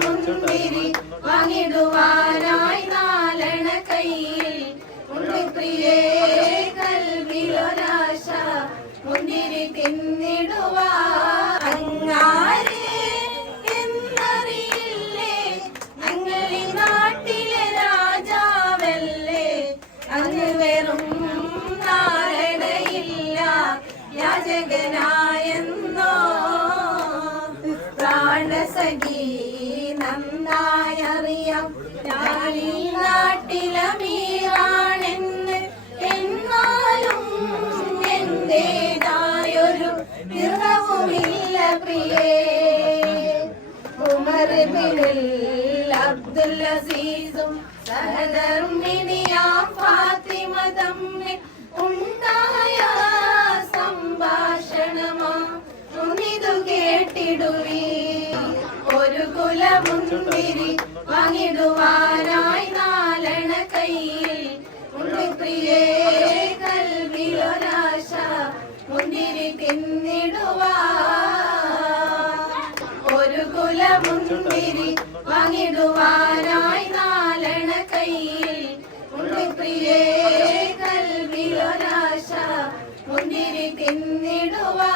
മുന്തിരി വാങ്ങിടുവാനായി നാലണ കയ്യിൽ ഉണ്ട് പ്രിയേ കൽവിലൊരാശ മുന്തിരി തിന്നിടുവാ അങ്ങാരെ എന്നറിയില്ലേ ഞങ്ങളീ നാട്ടിലെ രാജാവല്ലേ അങ്ങ് വെറും നാരണയില്ല യാചകനായെന്നോ പ്രാണസഖി നന്നായറിയാം ഞാനീ നാട്ടിലമീറാണെന്ന് എന്നാലും എന്റേതായൊരു നിറവുമില്ല പ്രിയേ ഉമർ ബിനുൽ അബ്ദുൽ അസീസും സഹധർമ്മിണിയാം ഫാത്തിമ തമ്മിൽ ഉണ്ടായ സംഭാഷണമാ ഒന്നിതു കേട്ടിടുവീ ഒരു കുലമുന്തിരി വാങ്ങിടുവാനായി നാലണ കയ്യിൽ ഉണ്ട് പ്രിയേ കൽവിലൊരാശ മുന്തിരി തിന്നിടുവാ ഒരു കുലമുന്തിരി വാങ്ങിടുവാനായി നാലണ കയ്യിൽ ഉണ്ട് പ്രിയേ കൽവിലൊരാശ മുന്തിരി തിന്നിടുവാ